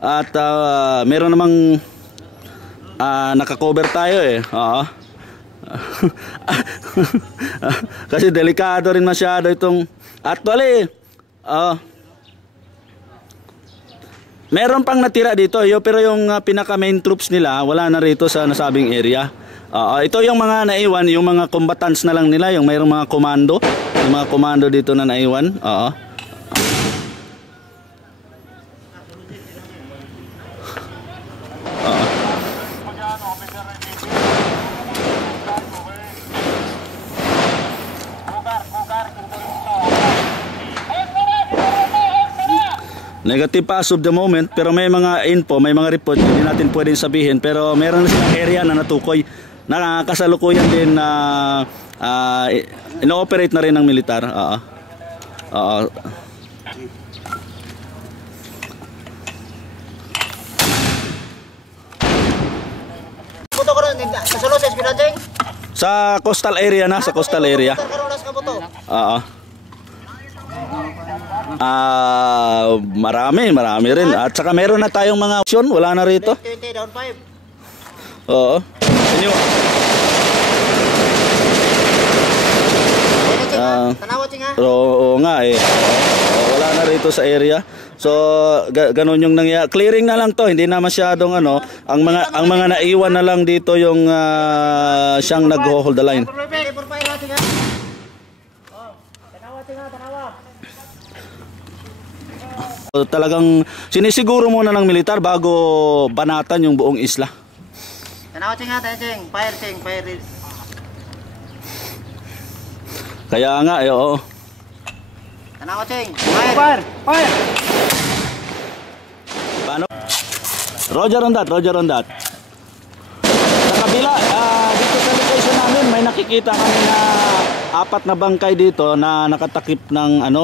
At meron namang naka-cover tayo eh. Oo. Kasi delikado rin masyado itong actually meron pang natira dito pero yung pinaka main troops nila wala na rito sa nasabing area. Ito yung mga naiwan, yung mga combatants na lang nila, yung mayroong mga komando, yung mga komando dito na naiwan. Negative as of the moment, pero may mga info, may mga report hindi natin pwedeng sabihin, pero meron na silang area na natukoy na kasalukuyan din na ino-operate na rin ng militar. Sa coastal area na, sa coastal area. Marami rin. At saka meron na tayong mga option, wala na rito. 20 down 5. Oo. Inyo. Oo nga eh. Wala na rito sa area. So ganun yung nangyayari. Clearing na lang to, hindi na masyadong ang mga naiwan na lang dito yung siyang nag-hold the line. Talagang sinisiguro muna ng militar bago banatan yung buong isla. Fire. Kaya nga oo. Fire. Paano? Roger on that. Sa kabila, dito sa location namin may nakikita kami na 4 na bangkay dito na nakatakip ng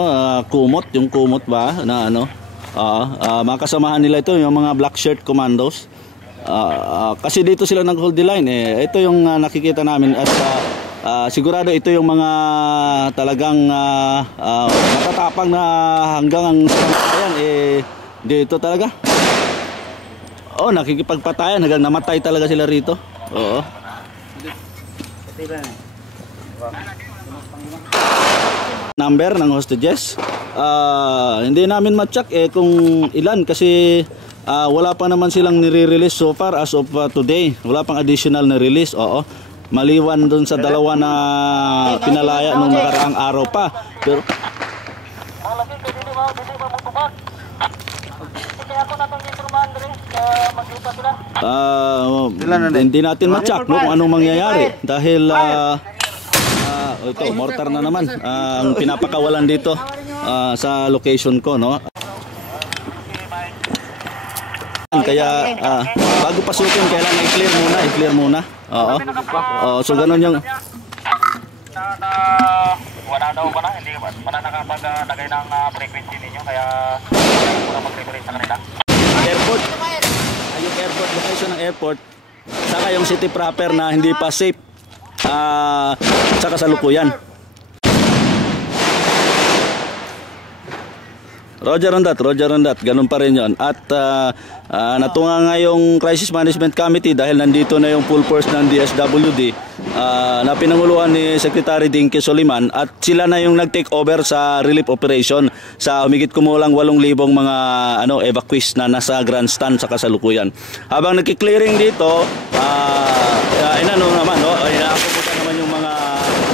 kumot, yung kumot ba na mga kasamahan nila ito, yung mga black shirt commandos. Kasi dito sila nag-hold the line eh. Ito yung nakikita namin at sigurado ito yung mga talagang matatapang na hanggang ang patayan dito talaga. Nakikipagpatayan hanggang namatay talaga sila rito. Oo. Number ng hostages hindi namin ma-check kung ilan kasi wala pa naman silang nire-release so far as of today. Wala pang additional na release. Maliwan dun sa dalawa na pinalaya nung nakaraang araw pa. Pero hindi natin ma-check kung anong mangyayari dahil ito, mortar na naman ang pinapakawalan dito sa location ko, no? Kaya bago pasukin kailangan i-clear muna. So ganun yung wala daw ba na, hindi pa nakapag-lagay ng frequency ninyo kaya muna mag-regulate sa kanila. Airport. Yung airport, location ng airport. Saka yung city proper na hindi pa safe sa kasalukuyan. Roger on that. Ganun pa rin yun. At natunga nga yung Crisis Management Committee dahil nandito na yung full force ng DSWD na pinanguluhan ni Secretary Dinky Soliman at sila na yung nag-take over sa relief operation sa humigit kumulang 8,000 mga evacuees na nasa grandstand sa kasalukuyan. Habang nagki-clearing dito, inaakubutan naman yung mga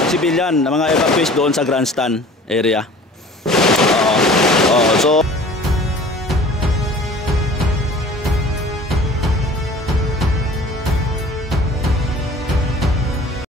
civilian na mga evacuees doon sa grandstand area. So